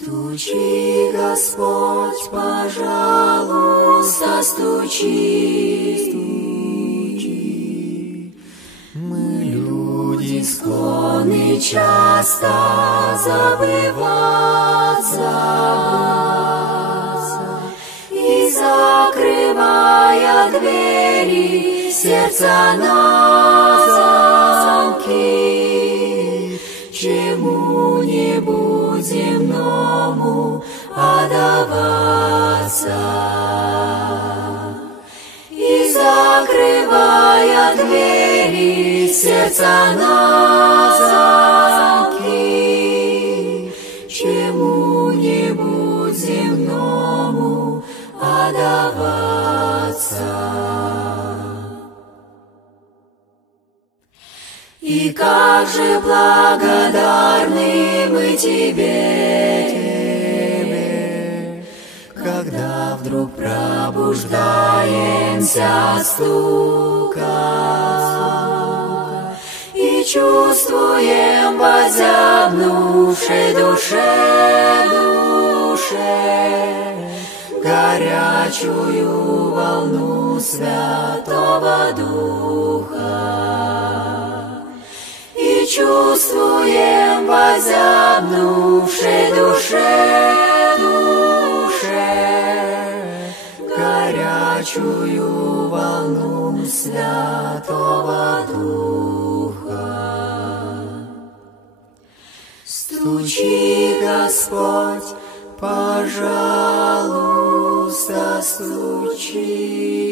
Стучи, Господь, пожалуйста, стучи, стучи. Мы, люди, склонны часто забываться и, закрывая двери, сердца на замки, чему-нибудь земному отдаваться. И, закрывая двери, сердца на замки, чему-нибудь земному отдаваться. И как же благодарны мы Тебе, когда вдруг пробуждаемся от стука и чувствуем в озябнувшей душе горячую волну Святого Духа. И чувствуем в озябнувшей душе горячую волну Святого Духа. Стучи, Господь, пожалуйста, стучи.